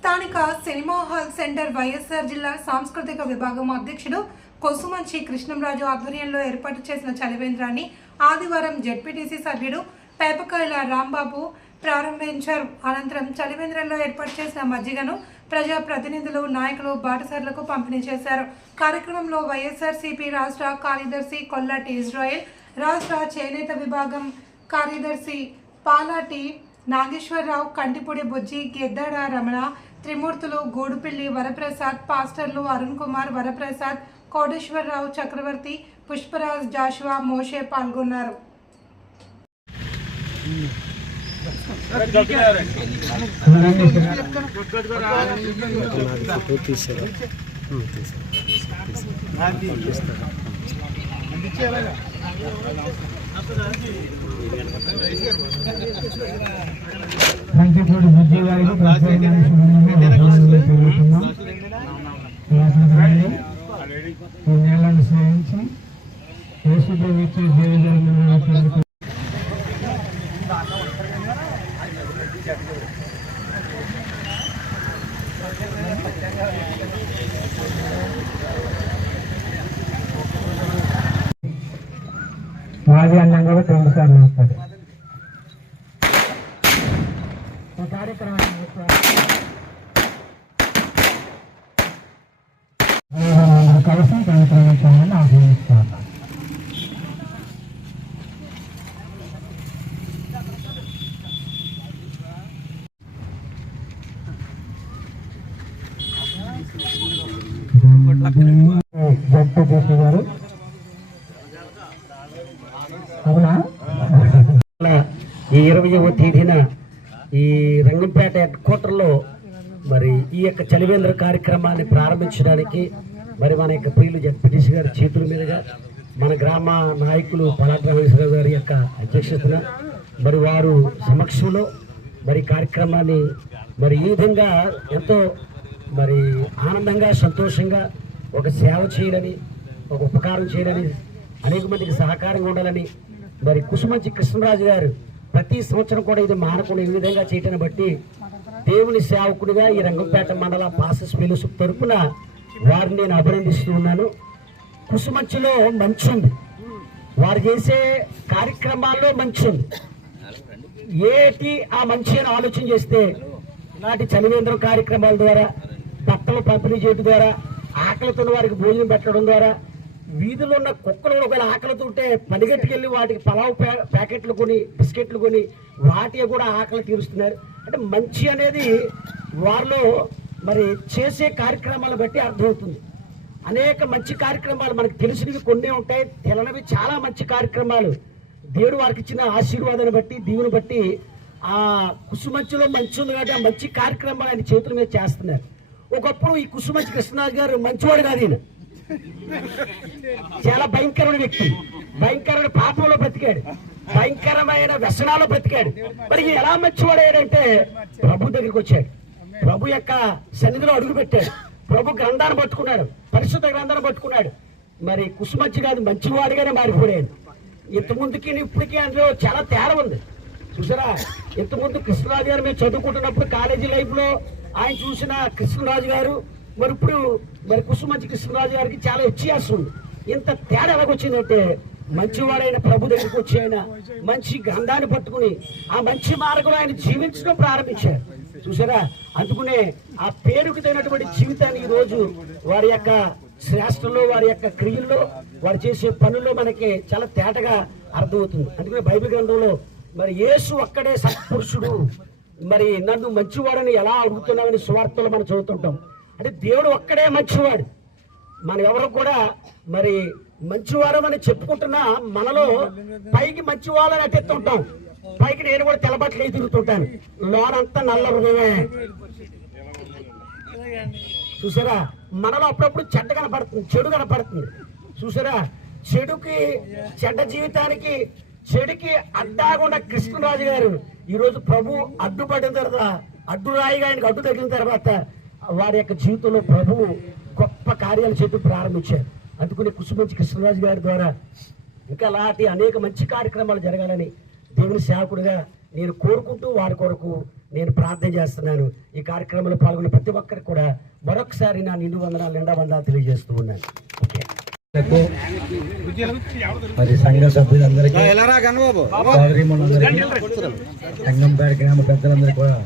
స్థానిక cinema hall centre YSR జిల్లా సాంస్కృతిక విభాగం అధ్యక్షుడు కొసుమంచి కృష్ణంరాజు ఆధ్వర్యంలో ఏర్పాటు చేసిన చలివేంద్రాన్ని ఆదివారం జెడ్పీటీసీ సభ్యుడు పేపకాయల రాంబాబు ప్రారంభించారు. అనంతరం చలివేంద్రంలో ఏర్పాటు చేసిన మజ్జిగను ప్రజా ప్రతినిధులు నాయకులు బాటసార్లకు పంపిణీ చేశారు. కార్యక్రమంలో వైఎస్ఆర్సీపీ రాష్ట్ర కార్యదర్శి కొల్లటి ఇజ్రాయెల్ రాష్ట్ర చేనేత విభాగం కార్యదర్శి పాలాటి నాగేశ్వరరావు కంటిపూడి బుజ్జి గెద్దడ రమణ త్రిమూర్తులు గూడుపిల్లి వరప్రసాద్ పాస్టర్లు అరుణ్ కుమార్ వరప్రసాద్ కోటేశ్వరరావు చక్రవర్తి పుష్పరాజ్ జాషువా మోషే పాల్గొన్నారు. కంటిపూడి బుద్ధి గారికి ప్రత్యేకమైన శుభాకాంక్షలు తెలుపుతున్నాం. ఈ నేలను సేవించి యేసు ప్రభుత్వ జీవితాలను మాది అన్నం కూడా రెండు సార్లు వస్తుంది ఈ కార్యక్రమాన్ని కలిసి కార్యక్రమం చేయాలని ఆహ్వానిస్తున్నాను గారు అవునా ఈ ఇరవయవ తేదీన ఈ రంగంపేట హెడ్ క్వార్టర్లో మరి ఈ యొక్క చలివేంద్ర కార్యక్రమాన్ని ప్రారంభించడానికి మరి మన యొక్క ప్రియులు జడ్పీటీసీ గారి చేతుల మీదుగా మన గ్రామ నాయకులు పలాగ్రహేశ్వరరావు గారి యొక్క అధ్యక్షతన మరి వారు సమక్షంలో మరి కార్యక్రమాన్ని మరి ఈ విధంగా ఎంతో మరి ఆనందంగా సంతోషంగా ఒక సేవ చేయాలని ఒక ఉపకారం చేయాలని అనేక మందికి సహకారంగా ఉండాలని మరి కుసుమంచి కృష్ణరాజు గారు ప్రతి సంవత్సరం కూడా ఇది మారకుండా ఈ విధంగా చేయటాన్ని బట్టి దేవుని సేవకుడిగా ఈ రంగంపేట మండల పాసెస్ ఫెలోషిప్ తరపున వారిని నేను అభినందిస్తూ ఉన్నాను. కుసుమంచులో మంచి ఉంది వారు చేసే కార్యక్రమాల్లో మంచి ఉంది ఏటి ఆ మంచి అని ఆలోచన చేస్తే ఇలాంటి చలివేంద్రం కార్యక్రమాల ద్వారా బట్టలు పంపిణీ చేయడం ద్వారా ఆకలితో వారికి భోజనం పెట్టడం ద్వారా వీధిలో ఉన్న కుక్కలు ఒకవేళ ఆకలితో ఉంటే పనిగట్టుకెళ్ళి వాటికి పలావ్ ప్యా- ప్యాకెట్లు కొని బిస్కెట్లు కొని వాటి కూడా ఆకలి తీరుస్తున్నారు. అంటే మంచి అనేది వారిలో మరి చేసే కార్యక్రమాలు బట్టి అర్థమవుతుంది. అనేక మంచి కార్యక్రమాలు మనకు తెలిసినవి కొన్ని ఉంటాయి తెలనవి చాలా మంచి కార్యక్రమాలు. దేవుడు వారికి ఇచ్చిన ఆశీర్వాదాన్ని బట్టి దీవుని బట్టి ఆ కుసుమంచులో మంచి ఉంది కాబట్టి ఆ మంచి కార్యక్రమాలు ఆయన చేతుల మీద చేస్తున్నారు. ఒకప్పుడు ఈ కుసుమంచి కృష్ణరాజు గారు మంచివాడు కాదు ఈయన. చాలా భయంకరమైన వ్యక్తి. భయంకరమైన పాపంలో బ్రతికాడు. భయంకరమైన వ్యసనాల్లో బ్రతికాడు. మరి ఎలా మంచివాడయ్యాడంటే ప్రభు దగ్గరికి వచ్చాడు. ప్రభు యొక్క సన్నిధిలో అడుగు పెట్టాడు. ప్రభు గ్రంథాన్ని పట్టుకున్నాడు. పరిశుద్ధ గ్రంథాన్ని పట్టుకున్నాడు. మరి కుసుమచ్చి కాదు మంచివాడిగానే మారిపోయాడు. ఇంత ముందుకి ఇప్పటికీ అందులో చాలా తేడా ఉంది. చూసారా? ఇంత ముందు కృష్ణరాజు గారు మేము చదువుకుంటున్నప్పుడు కాలేజీ లైఫ్లో ఆయన చూసిన కృష్ణరాజు గారు మరి ఇప్పుడు మరి కుసుమంచి కృష్ణరాజు గారికి చాలా వ్యత్యాసం ఉంది. ఇంత తేడా ఎలాగొచ్చిందంటే మంచివాడైన ప్రభు దగ్గరికి వచ్చి ఆయన మంచి గ్రంథాన్ని పట్టుకుని ఆ మంచి మార్గంలో ఆయన జీవించడం ప్రారంభించారు. చూసారా? అందుకునే ఆ పేరుకు తగినటువంటి జీవితాన్ని ఈ రోజు వారి యొక్క శ్రేష్టంలో వారి యొక్క క్రియల్లో వారు చేసే పనుల్లో మనకి చాలా తేటగా అర్థమవుతుంది. అందుకనే బైబిల్ గ్రంథంలో మరి యేసు ఒక్కడే సత్పురుషుడు. మరి నన్ను మంచివాడని ఎలా అడుగుతున్నామని సువార్తలు మనం చదువుతుంటాం. అంటే దేవుడు ఒక్కడే మంచివాడు. మనం ఎవరు కూడా మరి మంచివారం అని చెప్పుకుంటున్నా మనలో పైకి మంచివాళ్ళని అట్టెత్తుంటాం పైకి నేను కూడా తెల్లబట్టలు ఎదురుతుంటాను తిరుగుతుంటాను. లోనంతా నల్ల హృదయమే. చూసారా? మనలో అప్పుడప్పుడు చెడ్డ కనపడుతుంది చెడు కనపడుతుంది. చూసారా? చెడుకి చెడ్డ జీవితానికి చెడుకి అడ్డాగున్న కృష్ణరాజు గారు. ఈరోజు ప్రభు అడ్డుపడిన తర్వాత అడ్డు రాయిగా ఆయనకు అడ్డు తగిలిన తర్వాత వారి యొక్క జీవితంలో ప్రభువు గొప్ప కార్యాలు చెప్పి ప్రారంభించారు. అందుకని కుసుమంచి కృష్ణరాజు గారి ద్వారా ఇంకా అలాంటి అనేక మంచి కార్యక్రమాలు జరగాలని దేవుని సేవకుడిగా నేను కోరుకుంటూ వారి కొరకు నేను ప్రార్థన చేస్తున్నాను. ఈ కార్యక్రమంలో పాల్గొన్న ప్రతి ఒక్కరికి కూడా మరొకసారి నా నిండు వందనాలు నిండా వందనాలు తెలియజేస్తూ ఉన్నాను. ఓకే. మరి సంఘ సభ్యులందరికీ గ్రామ పెద్దలందరికీ కూడా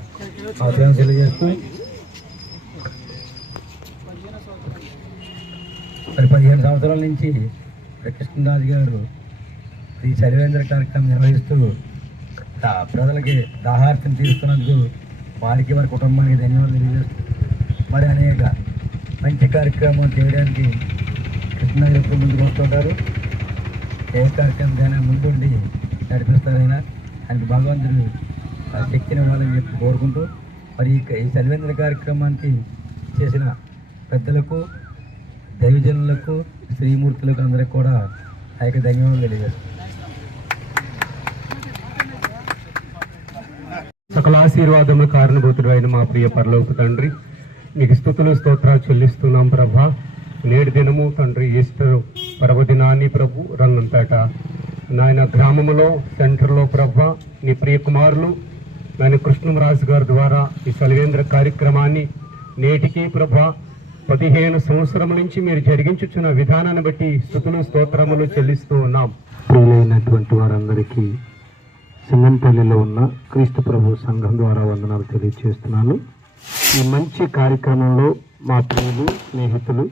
అవసరం తెలియజేస్తూ మరి పదిహేను సంవత్సరాల నుంచి కృష్ణదాస్ గారు ఈ చలివేంద్ర కార్యక్రమం నిర్వహిస్తూ ప్రజలకి దాహార్థం తీరుస్తున్నందుకు వారికి వారి కుటుంబానికి ధన్యవాదాలు తెలియజేస్తూ మరి అనేక మంచి కార్యక్రమం చేయడానికి కృష్ణ ఎప్పుడు ముందుకు వస్తుంటారు. ఏ కార్యక్రమం ముందుండి నడిపిస్తారైనా ఆయనకు భగవంతుడు శక్తిని ఇవ్వాలని చెప్పి కోరుకుంటూ మరి ఈ ఈ సర్వేంద్ర కార్యక్రమానికి చేసిన పెద్దలకు దైవజనులకు శ్రీమూర్తులకు అందరికి కూడా ఆ యొక్క ధన్యవాదాలు తెలియజేస్తాను సకల ఆశీర్వాదములు కారణభూతుడు అయిన మా ప్రియ పరలోక తండ్రి. నీకు స్థుతులు స్తోత్రాలు చెల్లిస్తున్నాం ప్రభా. నేటి దినము తండ్రి ఈస్టర్ పర్వదినాన్ని ప్రభు రంగంపేట నాయన గ్రామంలో సెంటర్లో ప్రభా నీ ప్రియ కుమారులు నాయన కృష్ణరాజు గారి ద్వారా ఈ సలివేంద్ర కార్యక్రమాన్ని నేటికి ప్రభా పదిహేను సంవత్సరం నుంచి మీరు జరిగించుచున్న విధానాన్ని బట్టి స్థుతులు స్తోత్రములు చెల్లిస్తూ ఉన్నాం. ప్రియులైనటువంటి వారందరికీ సింగంపల్లిలో ఉన్న క్రీస్తు ప్రభు సంఘం ద్వారా వందనాలు తెలియజేస్తున్నాను ఈ మంచి కార్యక్రమంలో మా ప్రియులు స్నేహితులు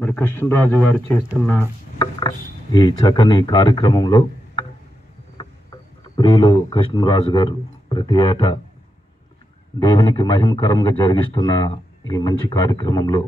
మరి కృష్ణరాజు గారు చేస్తున్న ఈ చక్కని కార్యక్రమంలో ప్రియులు కృష్ణరాజు గారు ప్రతి ఏటా దేవునికి మహిమకరంగా జరిగిస్తున్న ఈ మంచి కార్యక్రమంలో